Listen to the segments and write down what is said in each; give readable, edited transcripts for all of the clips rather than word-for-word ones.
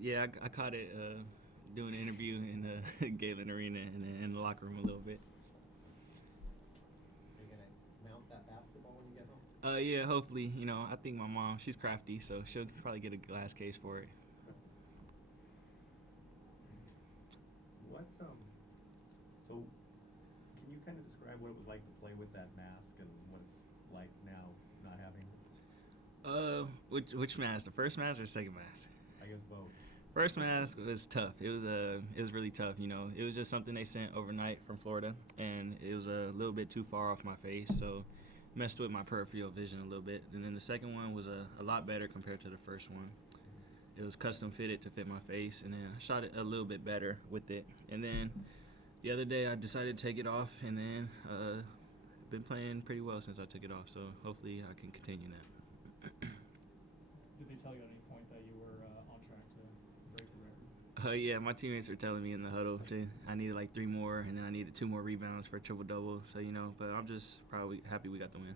Yeah, I caught it doing an interview in the Galen Arena and in the locker room a little bit. Are you gonna mount that basketball when you get home? Yeah, hopefully, I think my mom, she's crafty, so she'll probably get a glass case for it. What so can you kind of describe what it was like to play with that mask and what it's like now not having it? Which mask? The first mask or the second mask? I guess both. First mask was tough. It was really tough. It was just something they sent overnight from Florida, and it was a little bit too far off my face, so messed with my peripheral vision a little bit. And then the second one was a lot better compared to the first one. It was custom fitted to fit my face, and then I shot it a little bit better with it. And then the other day I decided to take it off, and then been playing pretty well since I took it off. So hopefully I can continue that. Did they tell you at any point that you were on track to break the record? Yeah, my teammates were telling me in the huddle I needed like 3 more, and then I needed 2 more rebounds for a triple double. So but I'm just probably happy we got the win.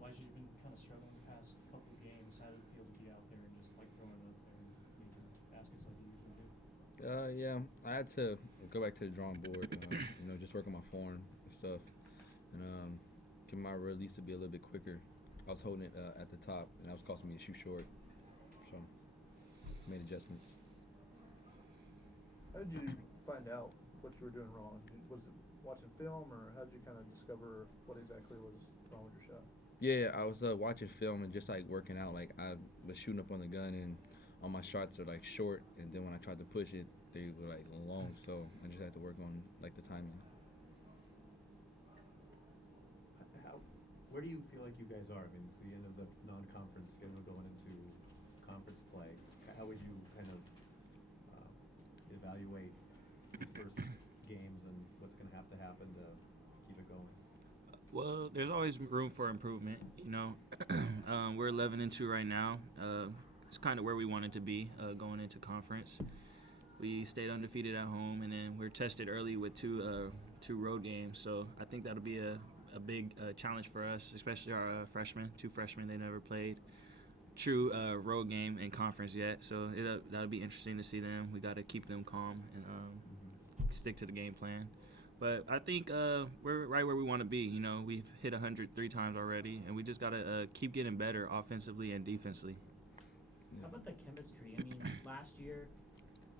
Elijah, you've been kind of struggling the past couple of games. How did it feel to be out there and just like throwing it up there and making baskets like you usually do? Yeah, I had to go back to the drawing board. Just work on my form and stuff, and get my release to be a little bit quicker. I was holding it at the top, and that was costing me a shoot short. So, made adjustments. How did you find out what you were doing wrong? Was it watching film, or how did you kind of discover what exactly was wrong with your shot? Yeah, I was watching film and just like working out. Like I was shooting up on the gun, and all my shots are like short, and then when I tried to push it, they were like long. So I just had to work on like the timing. Where do you feel like you guys are? I mean, it's the end of the non-conference schedule going into conference play. How would you kind of evaluate these first games and what's going to happen to keep it going? Well, there's always room for improvement. We're 11-2 right now. It's kind of where we wanted to be going into conference. We stayed undefeated at home, and then we're tested early with two road games. So I think that'll be a big challenge for us, especially our freshmen. 2 freshmen, they never played true road game in conference yet. So that'll be interesting to see them. We got to keep them calm and stick to the game plan. But I think we're right where we want to be. We've hit 100 3 times already, and we just got to keep getting better offensively and defensively. How about the chemistry? I mean, last year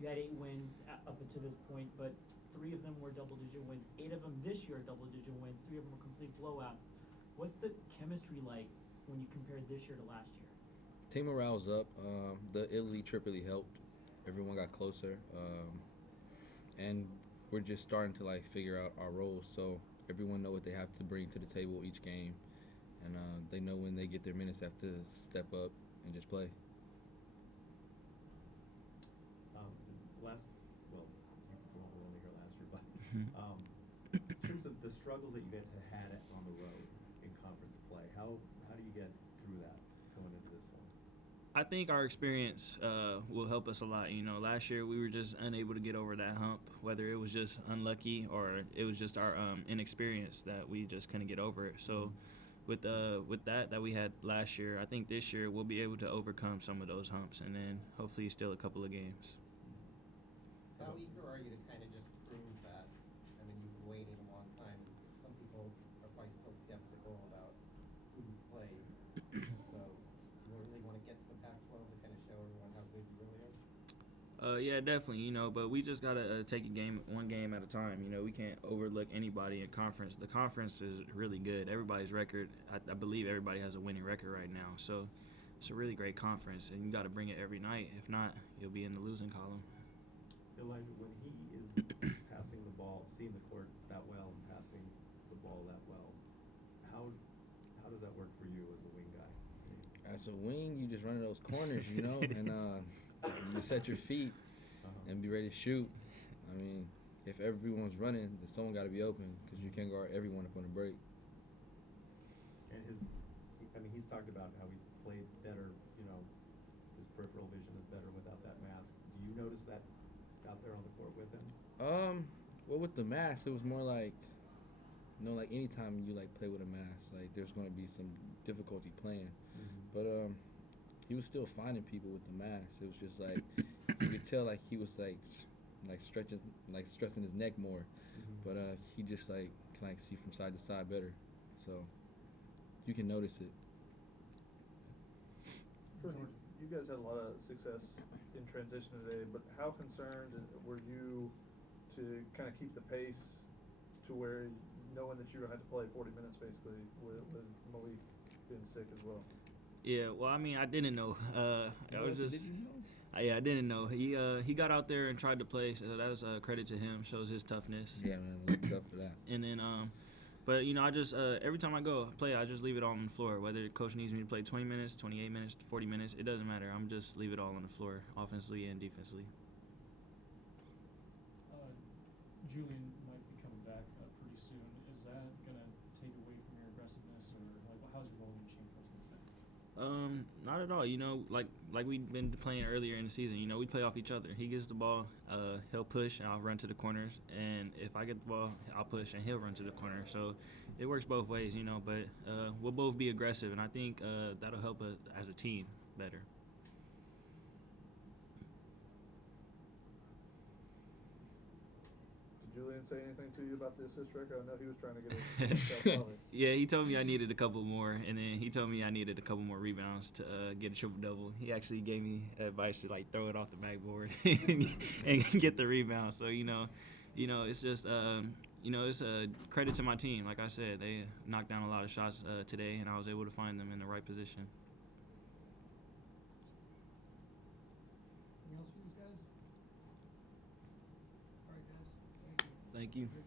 you had 8 wins up until this point, but 3 of them were double-digit wins. 8 of them this year are double-digit wins. 3 of them are complete blowouts. What's the chemistry like when you compare this year to last year? Team morale's up. The Italy trip really helped. Everyone got closer, and we're just starting to like figure out our roles. So everyone know what they have to bring to the table each game, and they know when they get their minutes, they have to step up and just play. You were only here last year, but in terms of the struggles that you guys had on the road in conference play, how do you get through that going into this one? I think our experience will help us a lot. Last year we were just unable to get over that hump, whether it was just unlucky or it was just our inexperience that we just couldn't get over it. So with that we had last year, I think this year we'll be able to overcome some of those humps, and then hopefully still a couple of games. How eager are you to kind of just prove that? I mean, you've been waiting a long time. Some people are probably still skeptical about who you play. So do you really want to get to the Pac-12 to kind of show everyone how good you really are? Yeah, definitely. But we just gotta take one game at a time. We can't overlook anybody in conference. The conference is really good. Everybody's record, I believe everybody has a winning record right now. So it's a really great conference, and you got to bring it every night. If not, you'll be in the losing column. Elijah, when he is passing the ball, seeing the court that well and passing the ball that well, how does that work for you as a wing guy? As a wing, you just run those corners, and you set your feet and be ready to shoot. I mean, if everyone's running, then someone got to be open because you can't guard everyone up on the break. And he's talked about how he's played better. His peripheral vision is better without that mask. Do you notice that out there on the court with him? Well, with the mask, it was more like, like anytime you like play with a mask, like there's going to be some difficulty playing. But he was still finding people with the mask. It was just like you could tell like he was like stressing his neck more, but he just like can like see from side to side better, so you can notice it. Jordan, you guys had a lot of success in transition today, but how concerned were you to kind of keep the pace to where knowing that you were going to have to play 40 minutes basically with Malik being sick as well? Yeah, well, I mean, I didn't know. I was Did just, you know? yeah, I didn't know. He got out there and tried to play, so that was a credit to him. Shows his toughness. Yeah, man, looked up for that. And then, but you know, I just every time I go play, I just leave it all on the floor. Whether the coach needs me to play 20 minutes, 28 minutes, 40 minutes, it doesn't matter. I'm just leave it all on the floor, offensively and defensively. Julian might be coming back pretty soon. Is that gonna take away from your aggressiveness, or like how's your role gonna change once he's back? Not at all. You know, like we've been playing earlier in the season. You know, we play off each other. He gets the ball, he'll push, and I'll run to the corners. And if I get the ball, I'll push, and he'll run to the corner. So it works both ways, you know. But we'll both be aggressive, and I think that'll help us as a team better. Did Julian say anything to you about the assist record? I know he was trying to get it. Yeah, he told me I needed a couple more, and then he told me I needed a couple more rebounds to get a triple double. He actually gave me advice to like throw it off the backboard and get the rebound. So you know, it's just it's a credit to my team. Like I said, they knocked down a lot of shots today, and I was able to find them in the right position. Anything else for these guys? All right, guys. Thank you. Thank you.